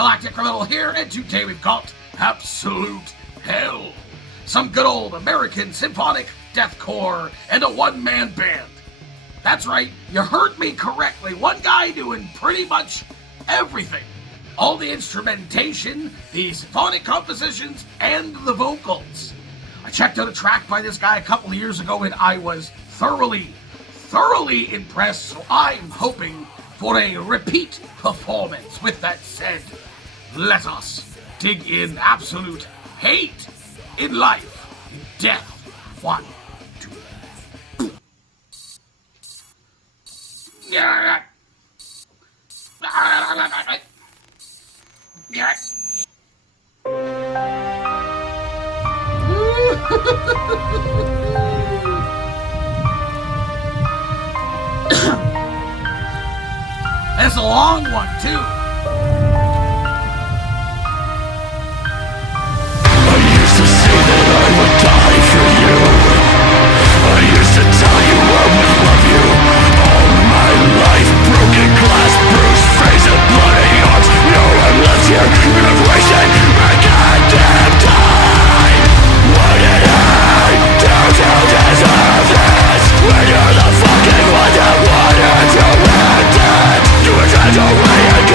Galactic Criminal here, and today we've got Absolute Hell. Some good old American symphonic deathcore and a one-man band. That's right, you heard me correctly. One guy doing pretty much everything. All the instrumentation, the symphonic compositions, and the vocals. I checked out a track by this guy a couple of years ago and I was thoroughly impressed, so I'm hoping for a repeat performance. With that said, let us dig in absolute hate in life, in death. 1, 2. Yeah. That's a long one, too. I used to say that I would die for you. I used to tell you I would love you all my life. Broken glass, bruised face, and bloody arms. No one lives here. You've wasted my goddamn time. What did I do to deserve this? When you're the fucking one that wanted to end it. You were trying to away and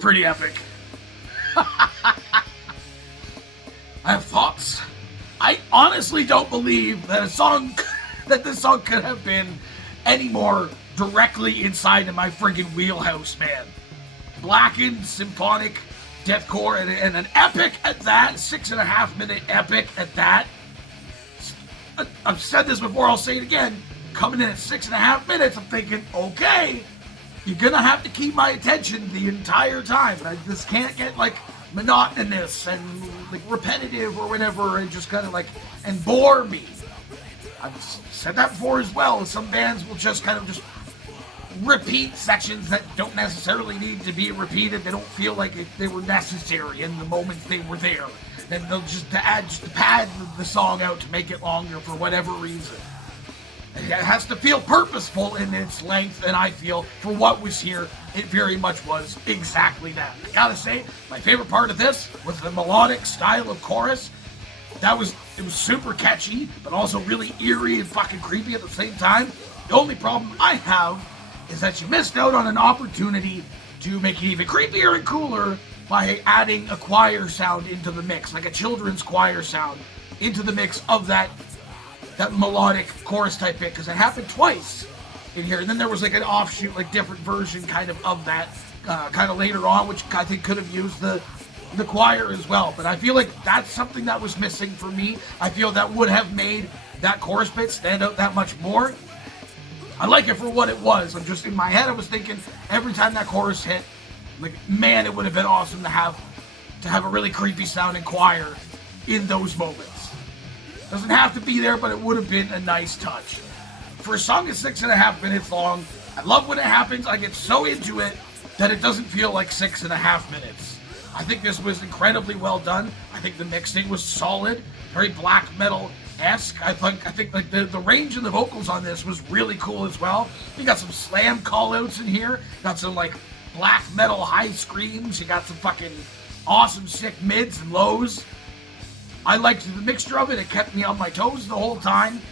pretty epic. I have thoughts. I honestly don't believe that this song could have been any more directly inside of my friggin' wheelhouse, man. Blackened, symphonic, deathcore, and an epic at that, 6.5 minute epic at that. I've said this before, I'll say it again. Coming in at 6.5 minutes, I'm thinking, okay, you're gonna have to keep my attention the entire time. This can't get like monotonous and like repetitive or whatever, and just kind of like and bore me. I've said that before as well. Some bands will just kind of just repeat sections that don't necessarily need to be repeated. They don't feel like they were necessary in the moments they were there. Then they'll just pad the song out to make it longer for whatever reason. It has to feel purposeful in its length, and I feel for what was here, it very much was exactly that. I gotta say, my favorite part of this was the melodic style of chorus. It was super catchy, but also really eerie and fucking creepy at the same time. The only problem I have is that you missed out on an opportunity to make it even creepier and cooler by adding a choir sound into the mix, like a children's choir sound into the mix of that melodic chorus type bit, because it happened twice in here, and then there was like an offshoot, like different version kind of that kind of later on, which I think could have used the choir as well. But I feel like that's something that was missing for me. I feel that would have made that chorus bit stand out that much more. I like it for what it was. I'm just in my head, I was thinking every time that chorus hit, like, man, it would have been awesome to have a really creepy sounding choir in those moments. Doesn't have to be there, but it would have been a nice touch. For a song that's 6.5 minutes long, I love when it happens. I get so into it that it doesn't feel like 6.5 minutes. I think this was incredibly well done. I think the mixing was solid, very black metal-esque. I think like the range of the vocals on this was really cool as well. You got some slam call-outs in here. Got some like black metal high screams. You got some fucking awesome sick mids and lows. I liked the mixture of it. It kept me on my toes the whole time.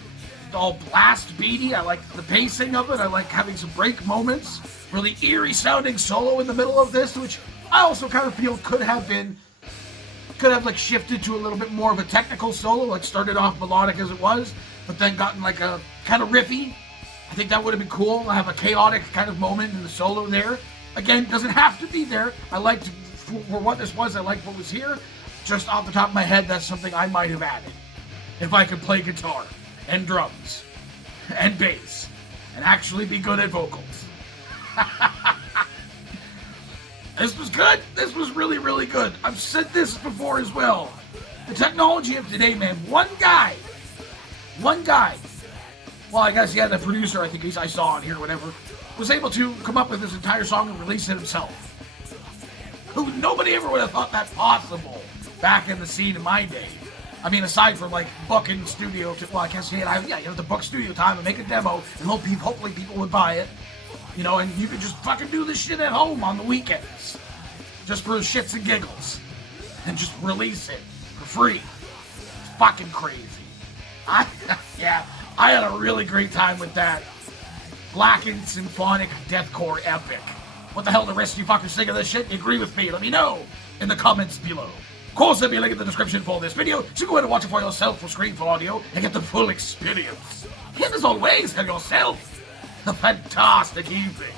All blast beaty. I liked the pacing of it. I like having some break moments. Really eerie sounding solo in the middle of this, which I also kind of feel could have like shifted to a little bit more of a technical solo. Like started off melodic as it was, but then gotten like a kind of riffy. I think that would have been cool. I have a chaotic kind of moment in the solo there. Again, doesn't have to be there. I liked for what this was. I liked what was here. Just off the top of my head, that's something I might have added. If I could play guitar, and drums, and bass, and actually be good at vocals. This was good. This was really, really good. I've said this before as well. The technology of today, man, one guy, well, I guess he had a producer, I think I saw on here, whatever, was able to come up with this entire song and release it himself. Who nobody ever would have thought that possible back in the scene in my day. I mean, aside from like booking studio, well, I guess you have to book studio time and make a demo, and hopefully people would buy it, you know, and you could just fucking do this shit at home on the weekends, just for shits and giggles, and just release it for free. It's fucking crazy. I had a really great time with that. Blackened symphonic deathcore epic. What the hell the rest of you fuckers think of this shit? You agree with me? Let me know in the comments below. Of course, there'll be a link in the description for this video, so go ahead and watch it for yourself for screen for audio and get the full experience. And as always, have yourself a fantastic evening.